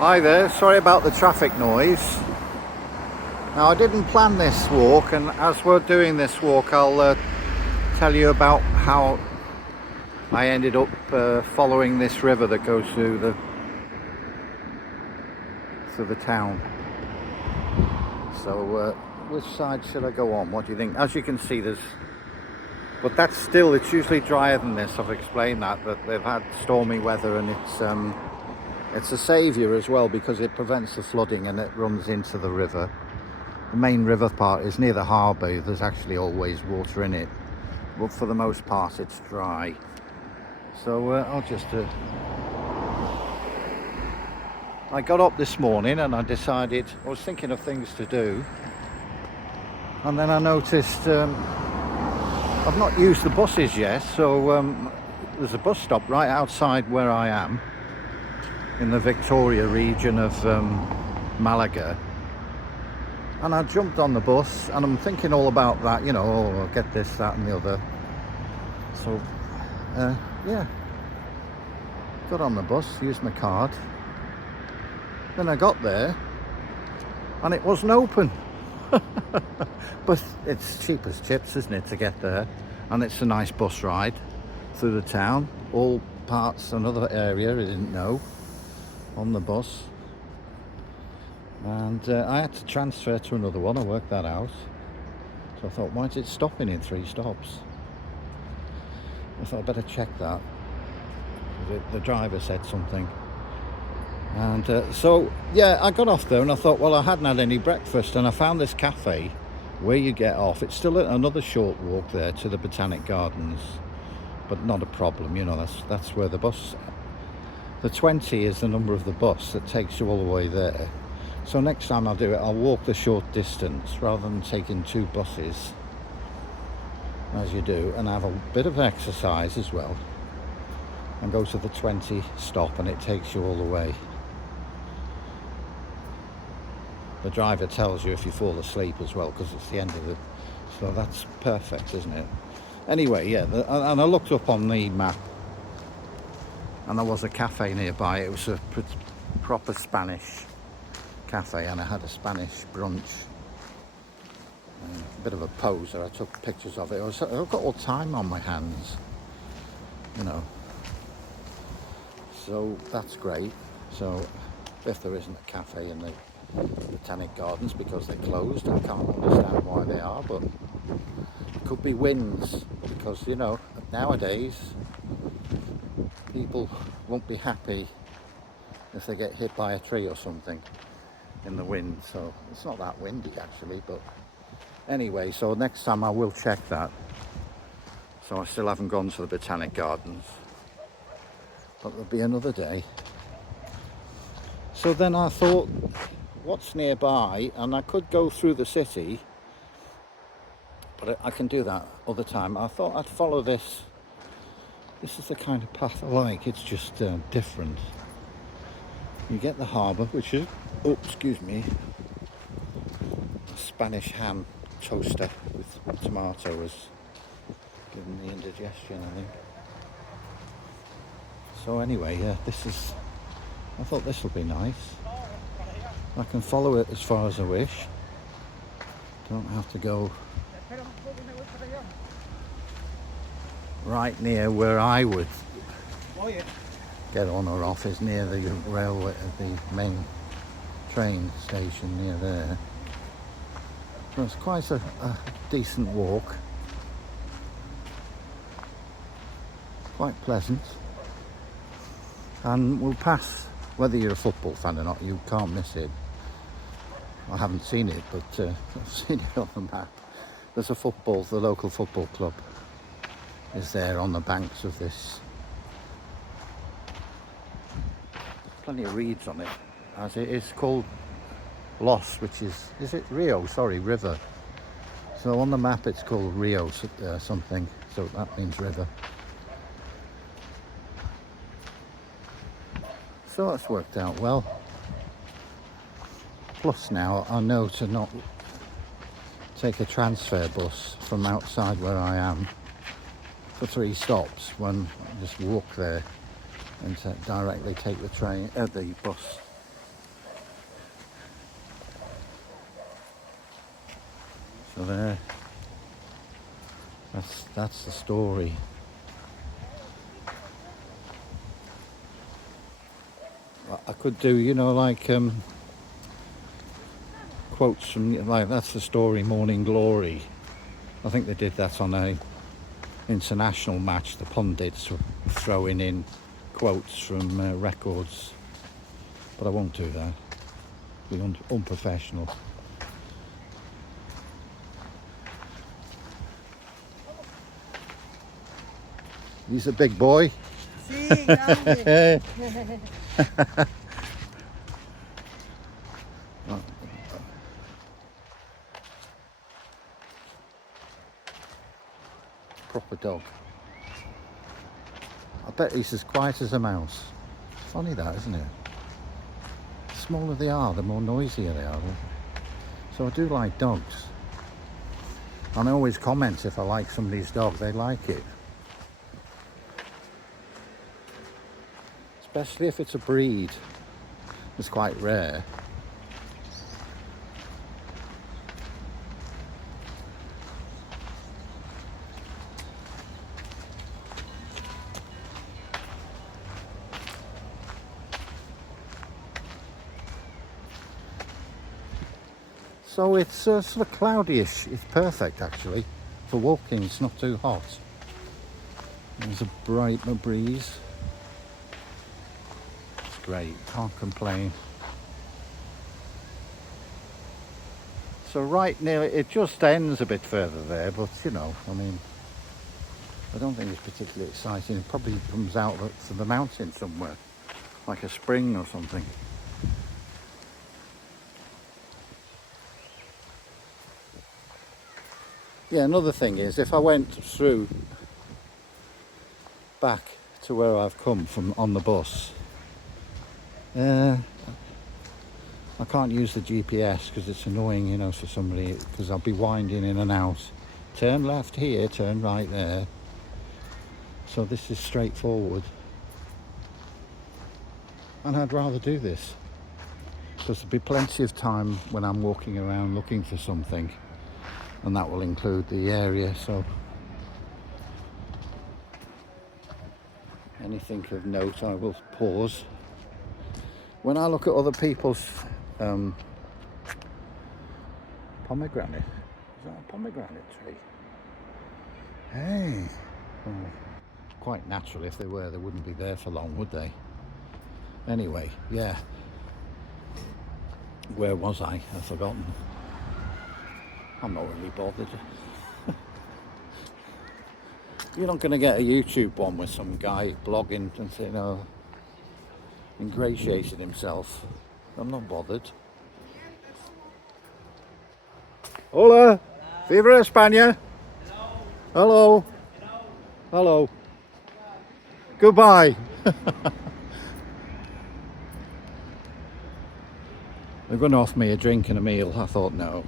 Hi there, sorry about the traffic noise. Now I didn't plan this walk, and as we're doing this walk I'll tell you about how I ended up following this river that goes through the town. So which side should I go on? What do you think? As you can see but that's still, it's usually drier than this. I've explained that they've had stormy weather, and it's a saviour as well because it prevents the flooding and it runs into the river. The main river part is near the harbour. There's actually always water in it, but for the most part it's dry. So I'll just I got up this morning and I decided, I was thinking of things to do, and then I noticed I've not used the buses yet. So there's a bus stop right outside where I am in the Victoria region of Málaga, and I jumped on the bus and I'm thinking all about that, you know, oh, I'll get this, that and the other. So yeah, got on the bus, used my card, then I got there and it wasn't open. But it's cheap as chips, isn't it, to get there, and it's a nice bus ride through the town, all parts, another area I didn't know on the bus. And I had to transfer to another one. I worked that out. So I thought, why is it stopping in 3 stops? I thought I'd better check that. The driver said something. And so yeah, I got off there and I thought, well, I hadn't had any breakfast, and I found this cafe where you get off. It's still another short walk there to the Botanic Gardens, but not a problem, you know. That's where the 20 is the number of the bus that takes you all the way there. So next time I'll do it, I'll walk the short distance rather than taking 2 buses as you do, and have a bit of exercise as well, and go to the 20 stop and it takes you all the way. The driver tells you if you fall asleep as well, because it's the end of so that's perfect, isn't it? Anyway, yeah, and I looked up on the map and there was a cafe nearby. It was a proper Spanish cafe, and I had a Spanish brunch. A bit of a poser, I took pictures of it. I've got all time on my hands, you know, so that's great. So if there isn't a cafe in the Botanic Gardens because they're closed, I can't understand why they are, but it could be winds, because, you know, nowadays people won't be happy if they get hit by a tree or something in the wind. So it's not that windy actually, but anyway, so next time I will check that. So I still haven't gone to the Botanic Gardens, but there'll be another day. So then I thought, what's nearby? And I could go through the city, but I can do that other time. I thought I'd follow this. This is the kind of path I like. It's just different. You get the harbour, which is, oh, excuse me, a Spanish ham toaster with tomato was giving me indigestion, I think. So anyway, yeah, I thought this will be nice. I can follow it as far as I wish. Don't have to go right near where I would get on or off, is near the railway, the main train station near there. So it's quite a decent walk. Quite pleasant. And we'll pass, whether you're a football fan or not, you can't miss it. I haven't seen it, but I've seen it on the map. There's the local football club is there on the banks of this. There's plenty of reeds on it, as it is called Los, which is it Rio? Sorry, river. So on the map it's called Rio something, so that means river. So that's worked out well. Plus now I know to not take a transfer bus from outside where I am for 3 stops, when I just walk there and directly take the bus So there. That's the story. I could do, you know, like quotes from, like, that's the story, Morning Glory. I think they did that on a international match. The pundits were throwing in quotes from records, but I won't do that. It'd be unprofessional. He's a big boy. Sí, grande. Proper dog. I bet he's as quiet as a mouse. Funny that, isn't it? The smaller they are, the more noisier they are. So I do like dogs. And I always comment if I like somebody's dog, they like it. Especially if it's a breed. It's quite rare. So it's sort of cloudyish. It's perfect actually for walking. It's not too hot. There's a bright breeze. It's great. Can't complain. So right near it just ends a bit further there, but you know, I mean, I don't think it's particularly exciting. It probably comes out to the mountain somewhere, like a spring or something. Yeah, another thing is, if I went through back to where I've come from on the bus, I can't use the GPS because it's annoying, you know, for somebody, because I'll be winding in and out. Turn left here, turn right there. So this is straightforward. And I'd rather do this, because there'll be plenty of time when I'm walking around looking for something. And that will include the area, so anything of note I will pause. When I look at other people's pomegranate, is that a pomegranate tree? Hey, well, quite natural. If they were, they wouldn't be there for long, would they? Anyway, yeah. Where was I? I've forgotten. I'm not really bothered. You're not going to get a YouTube one with some guy blogging and saying, oh, ingratiating himself. I'm not bothered. Hola, viva España. Hello. Hello. Goodbye. They're going to offer me a drink and a meal. I thought no.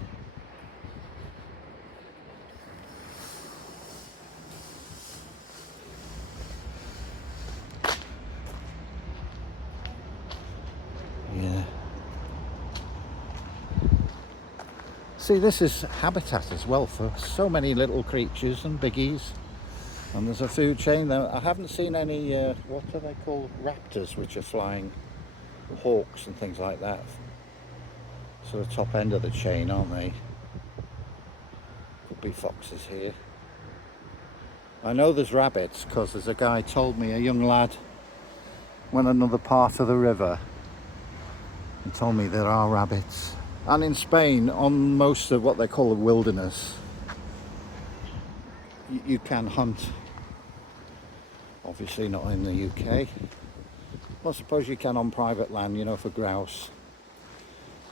Yeah. See, this is habitat as well for so many little creatures and biggies. And there's a food chain there. I haven't seen any, what are they called? Raptors, which are flying, hawks and things like that. Sort of top end of the chain, aren't they? Could be foxes here. I know there's rabbits because there's a guy told me, a young lad went another part of the river and told me there are rabbits. And in Spain, on most of what they call the wilderness, you can hunt. Obviously not in the UK. Well, I suppose you can on private land, you know, for grouse.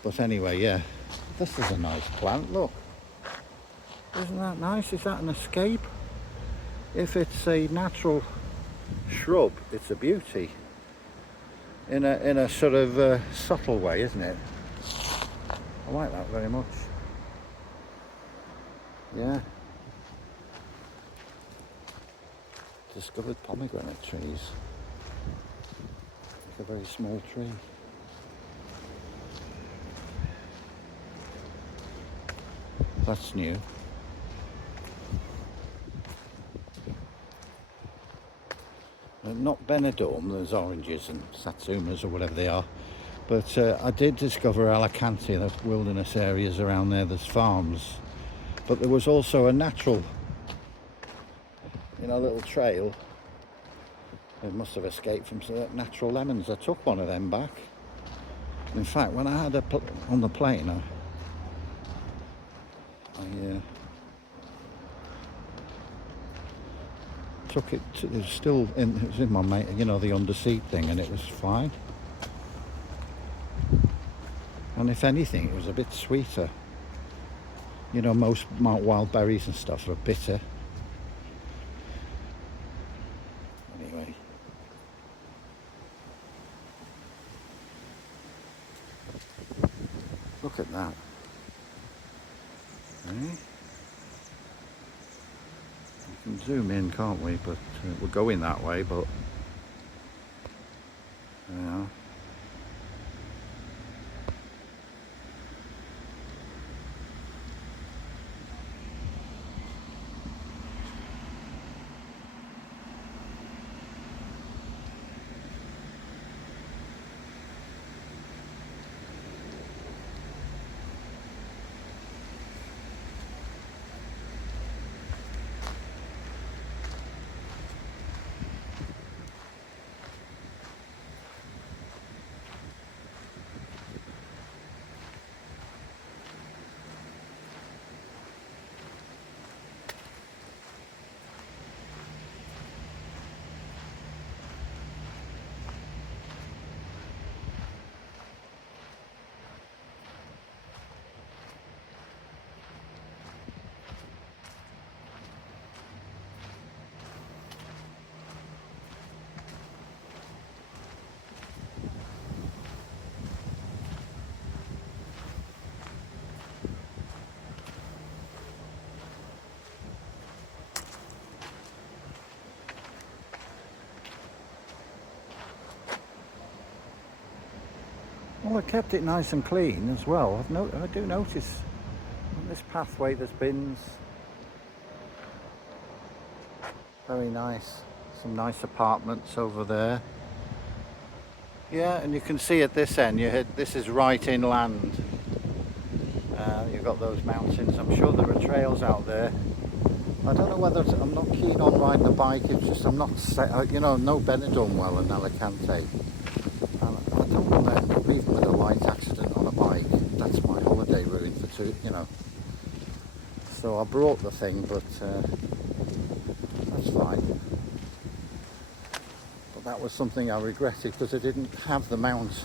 But anyway, yeah, this is a nice plant, look. Isn't that nice? Is that an escape? If it's a natural shrub, it's a beauty. In a sort of subtle way, isn't it? I like that very much. Yeah. Discovered pomegranate trees. Like a very small tree. that's new. Not Benidorm, there's oranges and satsumas or whatever they are. But I did discover Alicante, the wilderness areas around there, there's farms. But there was also a natural, little trail. It must have escaped from some natural lemons. I took one of them back. In fact, when I had on the plane, I took it. It was still in. It was in my mate, the under seat thing, and it was fine. And if anything, it was a bit sweeter. Most wild berries and stuff are bitter. Anyway. Look at that. We can zoom in, can't we? But we're going that way, but yeah. Well, I kept it nice and clean as well. I do notice on this pathway there's bins. Very nice. Some nice apartments over there. Yeah, and you can see at this end, this is right inland. You've got those mountains. I'm sure there are trails out there. I don't know whether I'm not keen on riding a bike. It's just I'm not, no Benidorm well in Alicante. And I don't want to end up even with a light accident on a bike. That's my holiday ruined for So I brought the thing, but that's fine. But that was something I regretted because I didn't have the mount,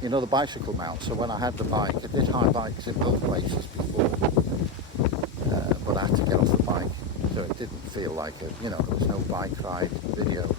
the bicycle mount. So when I had the bike, I did high bikes in both places before, but I had to get off the bike, so it didn't feel like it. There was no bike ride video.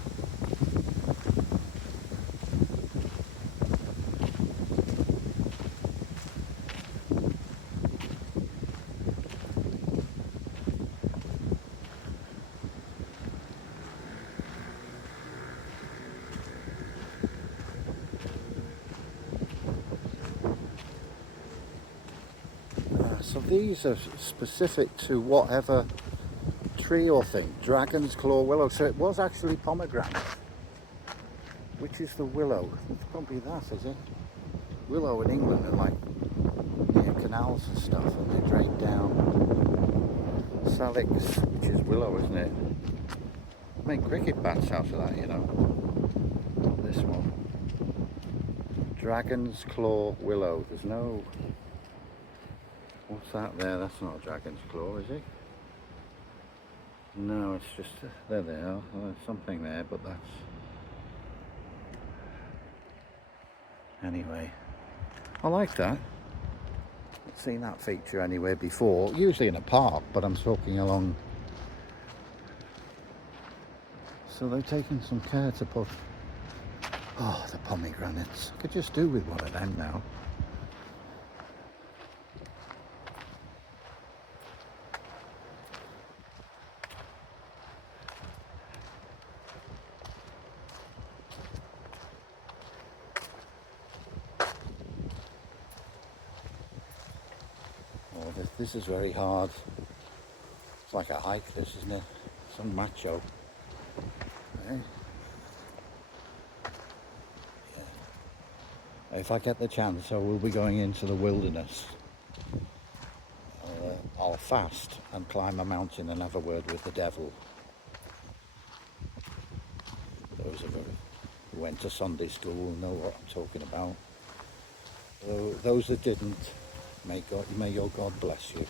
So these are specific to whatever tree or thing. Dragon's claw willow. So it was actually pomegranate. Which is the willow? It's probably that, is it? Willow in England are like near canals and stuff, and they drain down. Salix, which is willow, isn't it? Make cricket bats out of that, This one. Dragon's claw willow. There's no... What's that there? That's not a dragon's claw, is it? No, it's just... There they are. Oh, there's something there, but that's... Anyway. I like that. I've seen that feature anywhere before. Usually in a park, but I'm talking along... So they've taken some care to put... Oh, the pomegranates. I could just do with one of them now. This is very hard. It's like a hike, this, isn't it? Some macho. Eh? Yeah. If I get the chance, I will be going into the wilderness. I'll fast and climb a mountain and have a word with the devil. Those who went to Sunday school know what I'm talking about. Those that didn't, may your God bless you.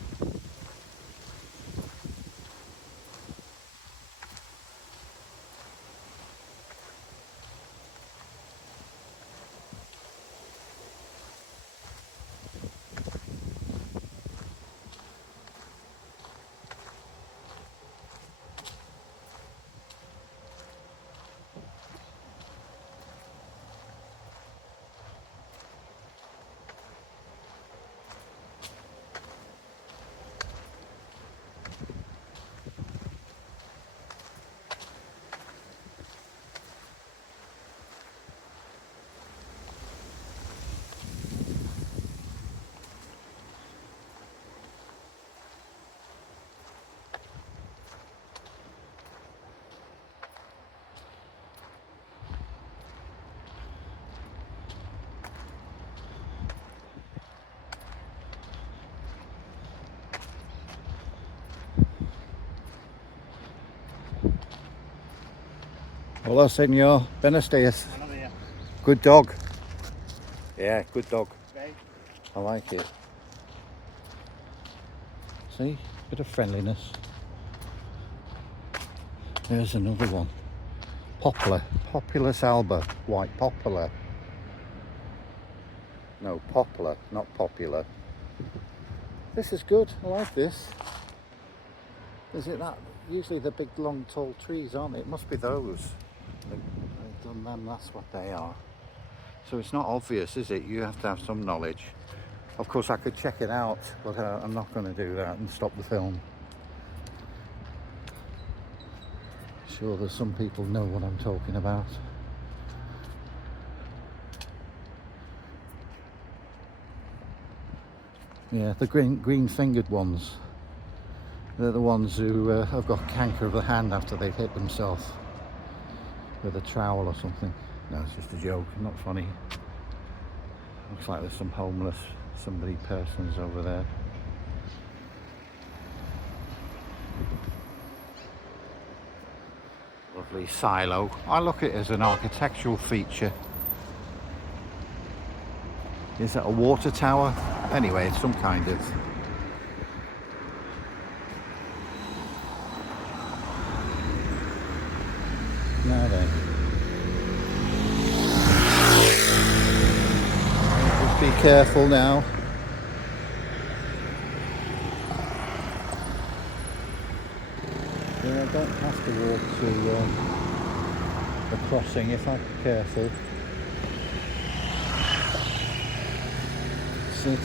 Hola, senor. Buenos dias. Good dog. Yeah, good dog. Right. I like it. See, bit of friendliness. There's another one. Poplar. Populus alba. White poplar. No, poplar, not popular. This is good. I like this. Is it that? Usually the big, long, tall trees, aren't it? It must be those. They've done them. That's what they are. So it's not obvious, is it? You have to have some knowledge. Of course, I could check it out, but I'm not going to do that and stop the film. Sure, there's some people know what I'm talking about. Yeah, the green-fingered ones. They're the ones who have got canker of the hand after they've hit themselves with a trowel or something. No, it's just a joke, not funny. Looks like there's some homeless persons over there. Lovely silo. I look at it as an architectural feature. Is that a water tower? Anyway, it's some kind of... Now then. Just be careful now. Yeah, I don't have to walk to the crossing if I'm careful. Sit.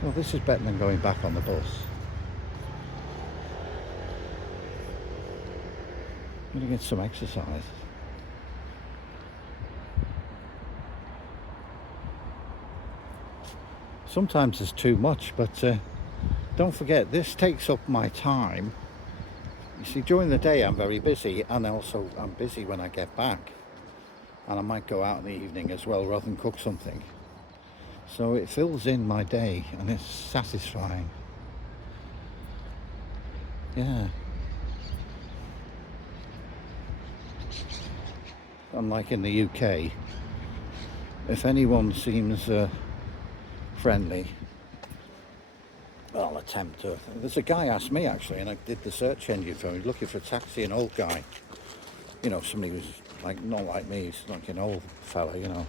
So this is better than going back on the bus. I'm going to get some exercise. Sometimes it's too much, but don't forget, this takes up my time. You see, during the day I'm very busy, and also I'm busy when I get back. And I might go out in the evening as well, rather than cook something. So it fills in my day, and it's satisfying. Yeah. Unlike in the UK, if anyone seems friendly, I'll attempt to. There's a guy asked me actually, and I did the search engine for him. He's looking for a taxi, an old guy. You know, somebody who's like not like me. He's like an old fella, you know.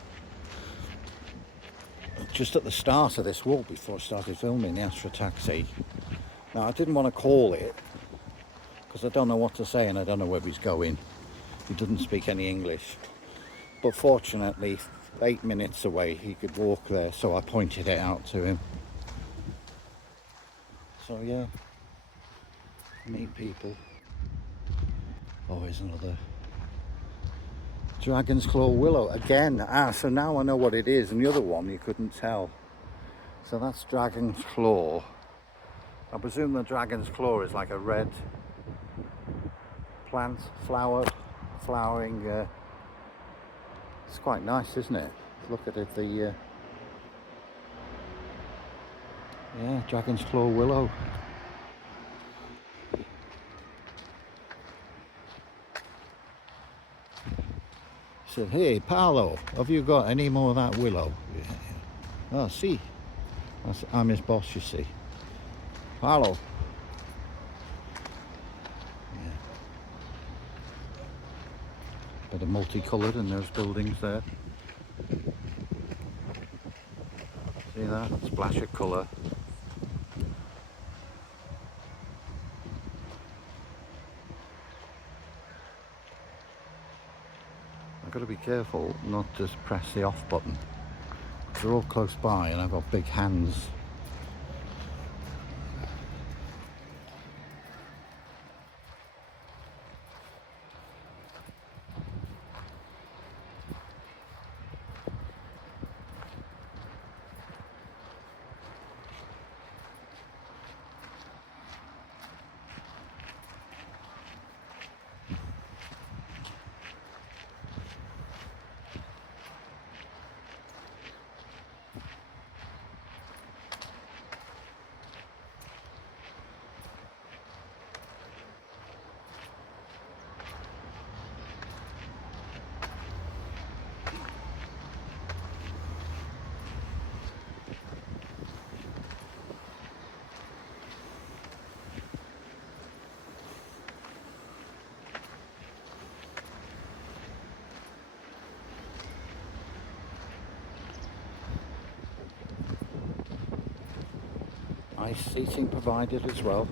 Just at the start of this walk, before I started filming, he asked for a taxi. Now I didn't want to call it because I don't know what to say, and I don't know where he's going. He doesn't speak any English. But fortunately, 8 minutes away, he could walk there, so I pointed it out to him. So yeah, meet people. Oh, here's another Dragon's Claw Willow again. So now I know what it is, and the other one you couldn't tell. So that's Dragon's Claw. I presume the Dragon's Claw is like a red plant, flowering. It's quite nice, isn't it? Look at it. Yeah, Dragon's Claw Willow. Said, hey Paolo, have you got any more of that willow? Yeah. Oh, see, I'm his boss, you see. Paolo. Yeah. Bit of multicoloured, and there's buildings there. See that? Splash of colour. I've got to be careful not to press the off button. They're all close by and I've got big hands. Nice seating provided as well.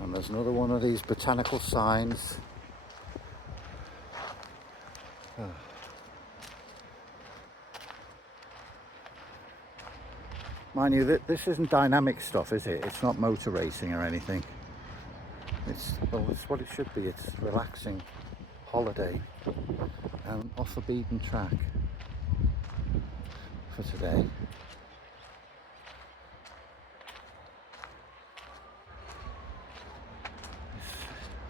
And there's another one of these botanical signs. Mind you, this isn't dynamic stuff, is it? It's not motor racing or anything. It's what it should be. It's relaxing holiday and off the beaten track for today.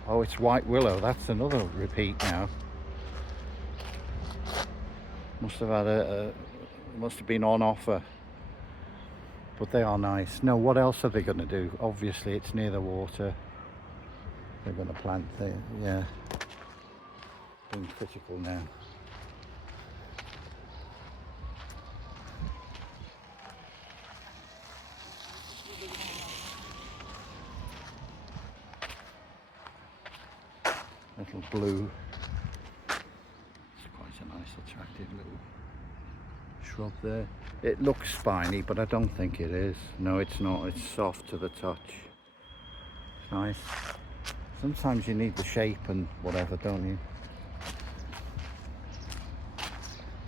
Oh, it's white willow. That's another repeat now. Must have been on offer. But they are nice. No, what else are they going to do? Obviously, it's near the water. They're going to plant there. Yeah. Being critical now. Little blue. It's quite a nice, attractive little shrub there. It looks spiny, but I don't think it is. No, it's not. It's soft to the touch. It's nice. Sometimes you need the shape and whatever, don't you?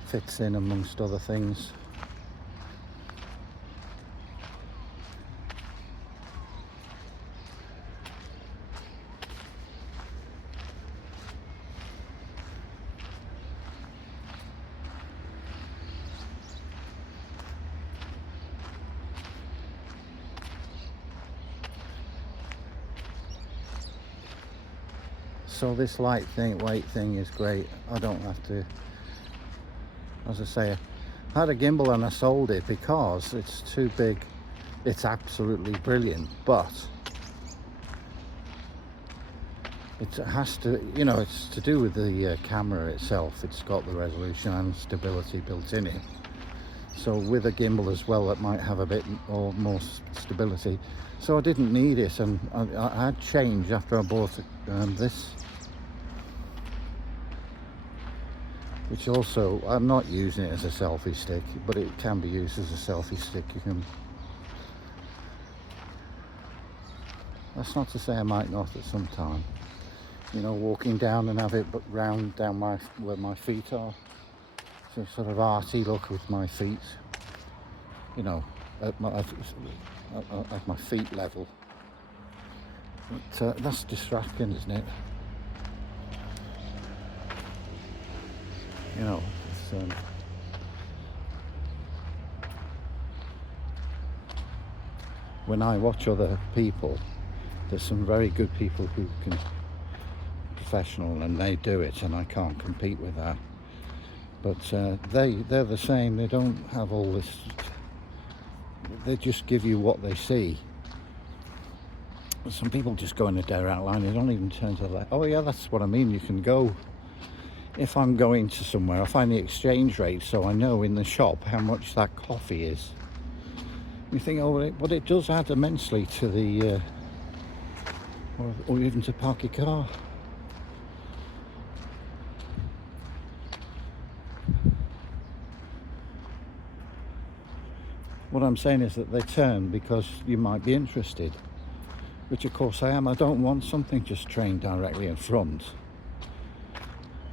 Fits in amongst other things. So this weight thing is great. I don't have to, as I say, I had a gimbal and I sold it because it's too big. It's absolutely brilliant, but it has to, you know, it's to do with the camera itself. It's got the resolution and stability built in it. So with a gimbal as well, it might have a bit or more stability. So I didn't need it, and I had change after I bought this. Which also, I'm not using it as a selfie stick, but it can be used as a selfie stick. You can. That's not to say I might not at some time. You know, walking down and have it but round down where my feet are. So sort of arty look with my feet. You know, at my feet level. But that's distracting, isn't it? You know, it's, when I watch other people, there's some very good people who can professional and they do it, and I can't compete with that. But they're the same. They don't have all this. They just give you what they see. Some people just go in a dead outline. They don't even turn to the left. Oh yeah, that's what I mean. You can go. If I'm going to somewhere, I find the exchange rate, so I know in the shop how much that coffee is. You think, oh, but it does add immensely to the, or even to park your car. What I'm saying is that they turn because you might be interested, which of course I am. I don't want something just trained directly in front.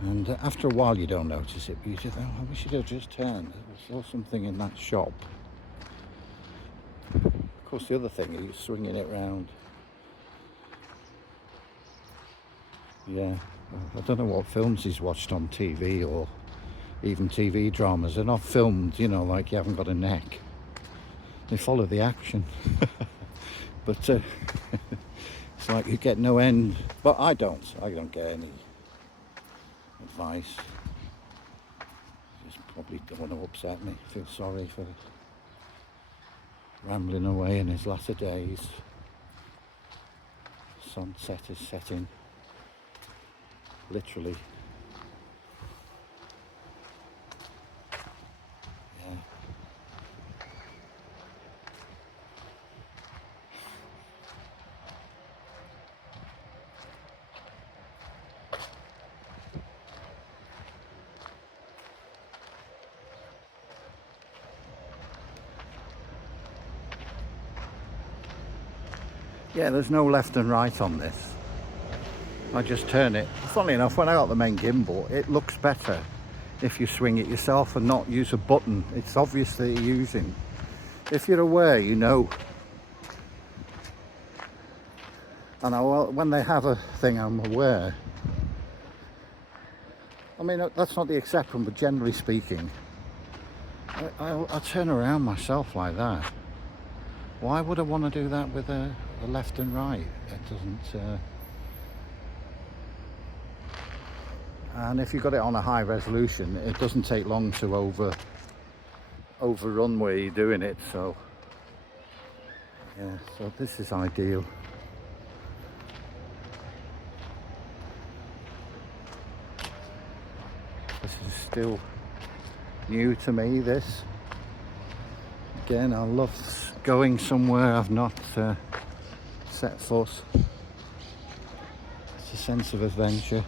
And after a while you don't notice it, but you just think, oh, I wish you'd have just turned. I saw something in that shop. Of course, the other thing is you're swinging it round. Yeah, I don't know what films he's watched on TV or even TV dramas. They're not filmed, you know, like you haven't got a neck. They follow the action. But it's like you get no end. But I don't get any advice. Just probably don't want to upset me. Feel sorry for rambling away in his latter days. Sunset is setting. Literally. Yeah. Yeah, there's no left and right on this. I just turn it. Funnily enough, when I got the main gimbal, it looks better if you swing it yourself and not use a button. It's obvious that you're using. If you're aware, you know. And when they have a thing, I'm aware. I mean, that's not the exception, but generally speaking, I'll turn around myself like that. Why would I want to do that with a left and right? It doesn't... And if you've got it on a high resolution, it doesn't take long to overrun where you're doing it. So yeah, so this is ideal. This is still new to me, this. Again, I love going somewhere I've not set foot. It's a sense of adventure.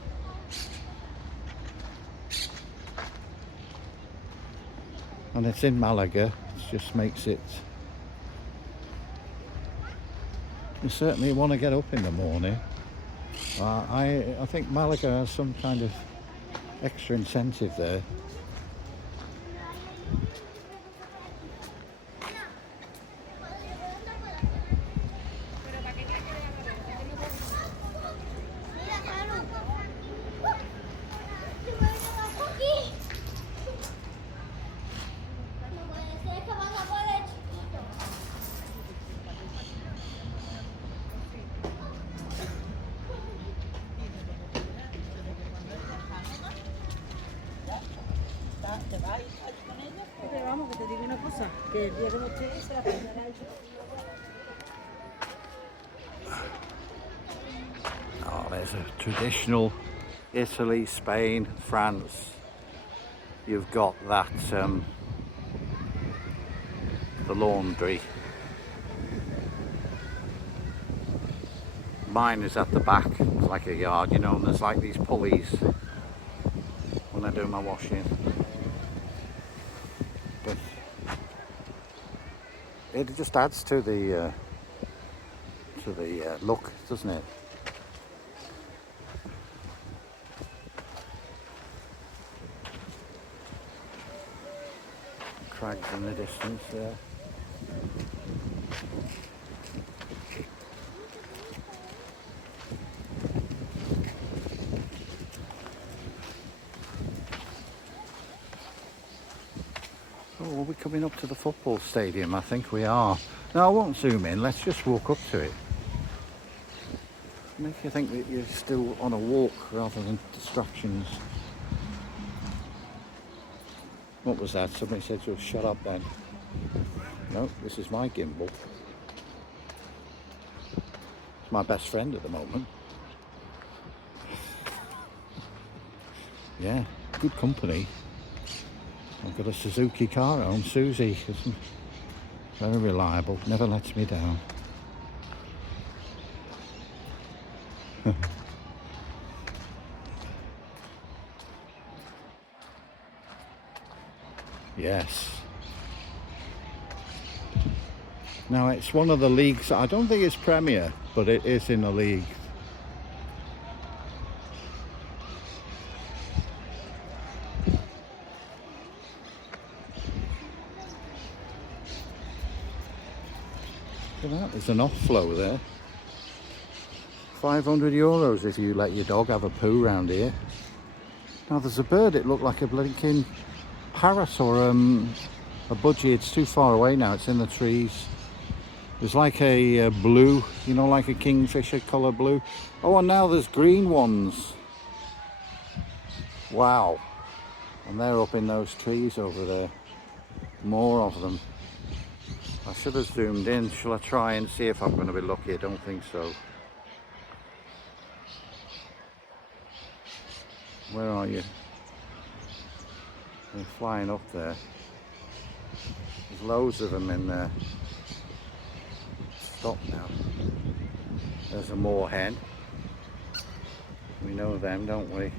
And it's in Málaga, it just makes it... You certainly want to get up in the morning. I think Málaga has some kind of extra incentive there. Vamos, que te digo una cosa, que el día que no esté se la pasará. Oh, there's a traditional Italy, Spain, France. You've got that, the laundry. Mine is at the back, it's like a yard, you know, and there's like these pulleys when I do my washing. But it just adds to the look, doesn't it? Crags in the distance there. Oh, are we coming up to the football stadium? I think we are. No, I won't zoom in. Let's just walk up to it. Make you think that you're still on a walk rather than distractions. What was that? Somebody said to us, shut up then. No, this is my gimbal. It's my best friend at the moment. Yeah, good company. I've got a Suzuki car at home, Susie. Very reliable, never lets me down. Yes. Now it's one of the leagues, I don't think it's Premier, but it is in the league. Look at that, there's an off-flow there. €500 if you let your dog have a poo round here. Now there's a bird, it looked like a blinking parrot or a budgie. It's too far away now, it's in the trees. There's like a blue, you know, like a kingfisher colour blue. Oh, and now there's green ones. Wow. And they're up in those trees over there. More of them. I should have zoomed in. Shall I try and see if I'm going to be lucky? I don't think so. Where are you? They're flying up there. There's loads of them in there. Stop now. There's a moorhen. We know them, don't we?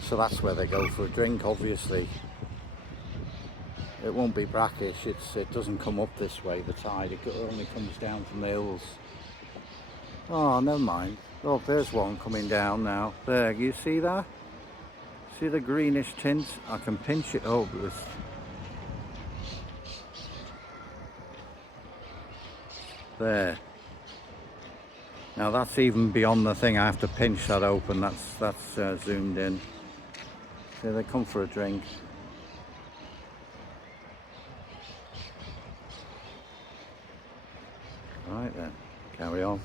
So that's where they go for a drink, obviously. It won't be brackish, it doesn't come up this way, the tide. It only comes down from the hills. Oh, never mind. Oh, there's one coming down now. There, you see that? See the greenish tint? I can pinch it. Oh, this. There. Now that's even beyond the thing. I have to pinch that open. That's zoomed in. See, they come for a drink. Right then, carry on.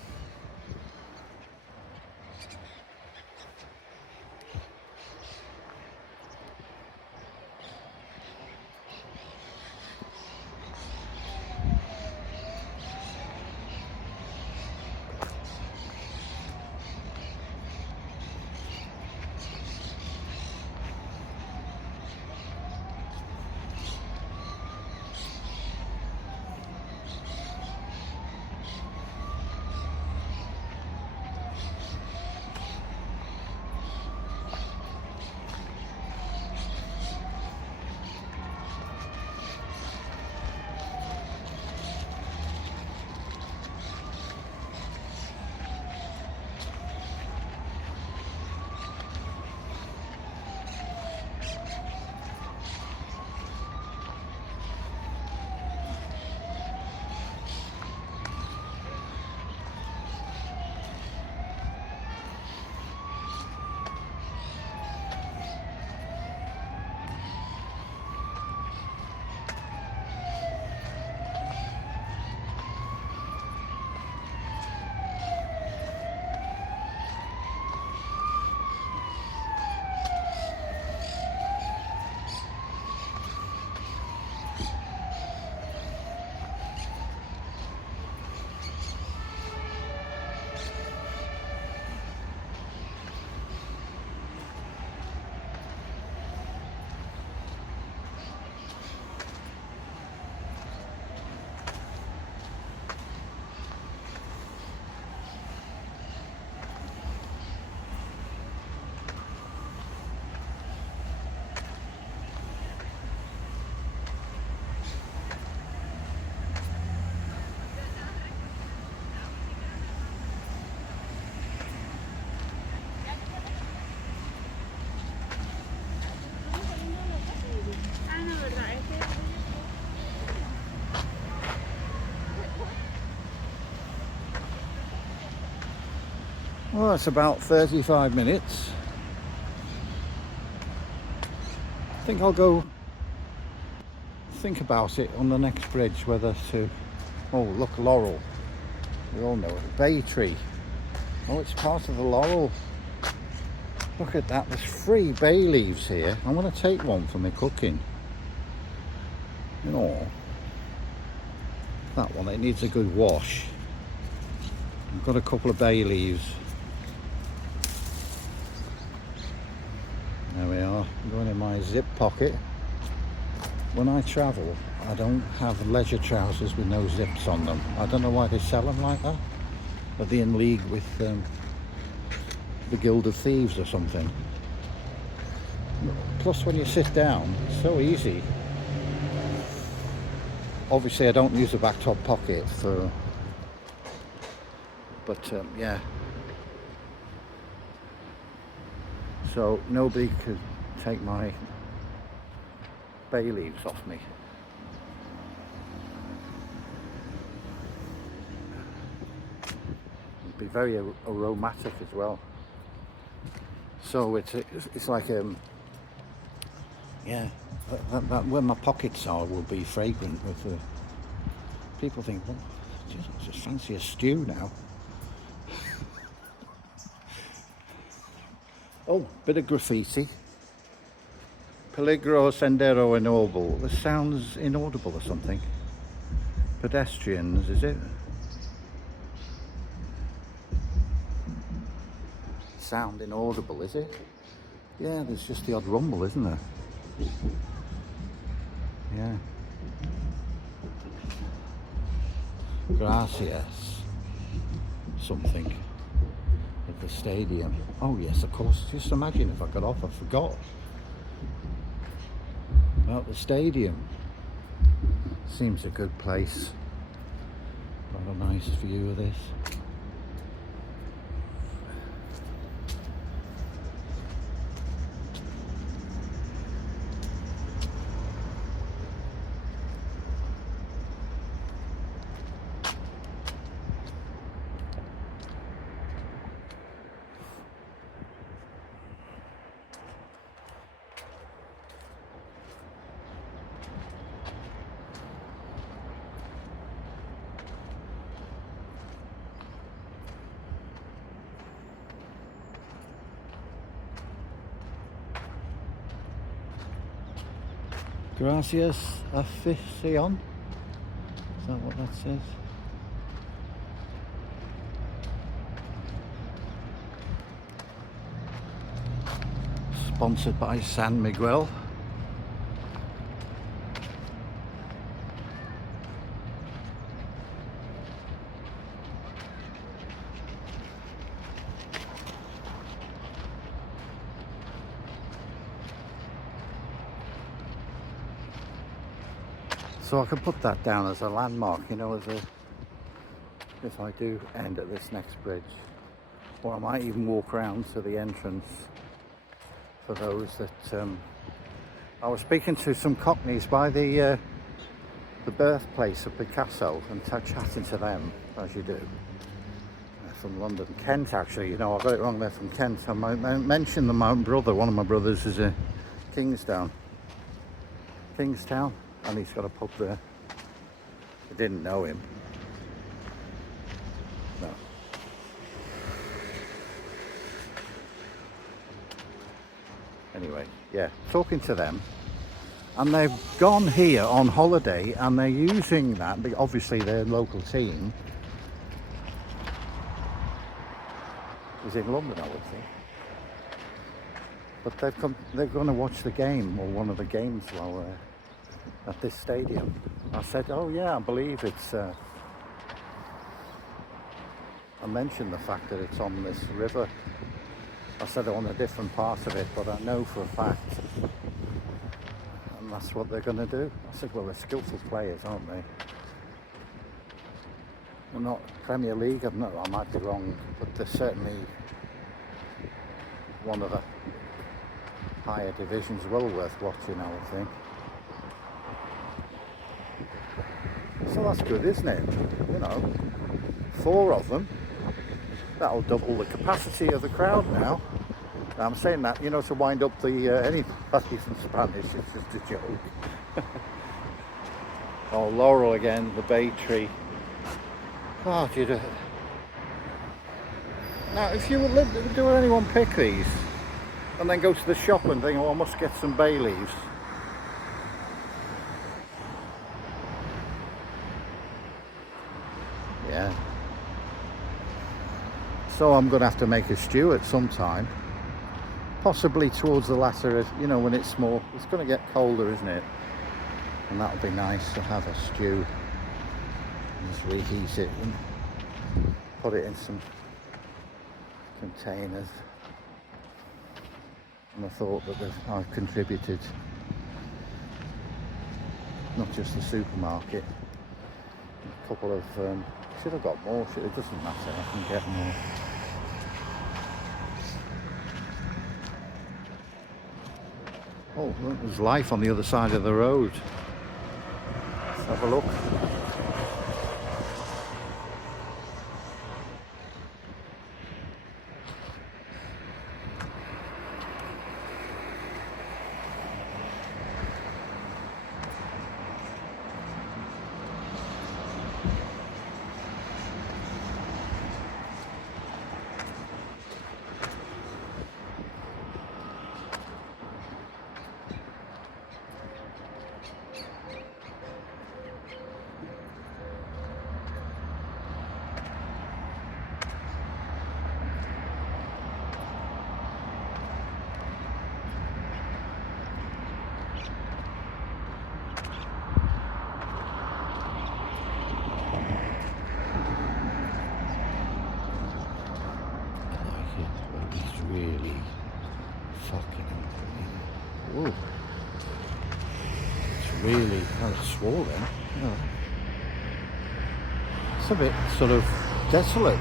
Well, it's about 35 minutes. think I'll go think about it on the next bridge whether to. Oh, look, laurel. We all know it. Bay tree. Oh, it's part of the laurel. Look at that. There's 3 bay leaves here. I'm going to take one for my cooking. Oh, that one. It needs a good wash. I've got a couple of bay leaves. There we are. Going in my zip pocket. When I travel, I don't have leisure trousers with no zips on them. I don't know why they sell them like that. Are they in league with the Guild of Thieves or something? Plus, when you sit down, it's so easy. Obviously, I don't use a back top pocket for, but yeah. So nobody could take my bay leaves off me. It'd be very aromatic as well. So it's like yeah, that where my pockets are will be fragrant with people think, well, geez, I just fancy a stew now. Oh, bit of graffiti. Peligro Sendero Inaudible. This sounds inaudible or something. Pedestrians, is it? Sound inaudible, is it? Yeah, there's just the odd rumble, isn't there? Yeah. Gracias. Something. At the stadium. Oh yes, of course. Just imagine if I got off, I forgot. About the stadium. Seems a good place. Got a nice view of this. Gracias afición. Is that what that says? Sponsored by San Miguel. So I can put that down as a landmark, you know, if I do end at this next bridge. Or I might even walk around to the entrance for those that... I was speaking to some Cockneys by the birthplace of Picasso and chatting to them, as you do. They're from London. Kent, actually, you know, I got it wrong, they're from Kent. I mentioned that my brother, one of my brothers, is a Kingstown, and he's got a pub there. I didn't know him. No. Anyway, yeah, talking to them, and they've gone here on holiday, and they're using that, obviously their local team is in London, I would think. But they're going to watch the game, or one of the games, while we're at this stadium. I said, oh yeah, I believe it's... I mentioned the fact that it's on this river. I said on a different part of it, but I know for a fact. And that's what they're going to do. I said, well, they're skillful players, aren't they? They're not Premier League, I might be wrong, but they're certainly one of the higher divisions, well worth watching, I would think. So that's good, isn't it? You know, 4 of them. That'll double the capacity of the crowd now. I'm saying that, you know, to wind up the any lessons in Spanish. It's just a joke. Oh, laurel again, the bay tree. Oh, now, if you would live, do anyone pick these and then go to the shop and think, oh, I must get some bay leaves? Yeah. So I'm going to have to make a stew at some time. Possibly towards the latter, you know, when it's more, it's going to get colder, isn't it? And that'll be nice to have a stew. Just reheat it and put it in some containers. And I thought that I've contributed, not just the supermarket, a couple of, should have got more, it doesn't matter, I can get more. Oh, look, there's life on the other side of the road. Let's have a look. It's really fucking unbelievable. It's really kind of swollen. Yeah. It's a bit sort of desolate.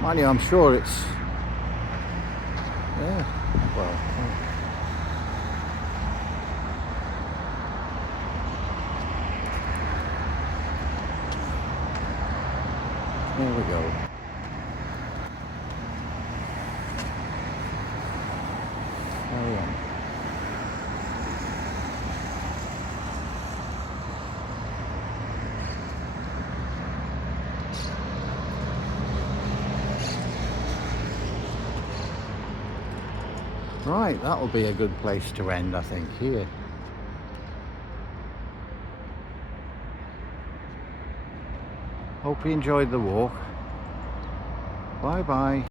Mind you, I'm sure it's, yeah, well, there we go. Carry on. Right, that'll be a good place to end, I think, here. Hope you enjoyed the walk. Bye bye.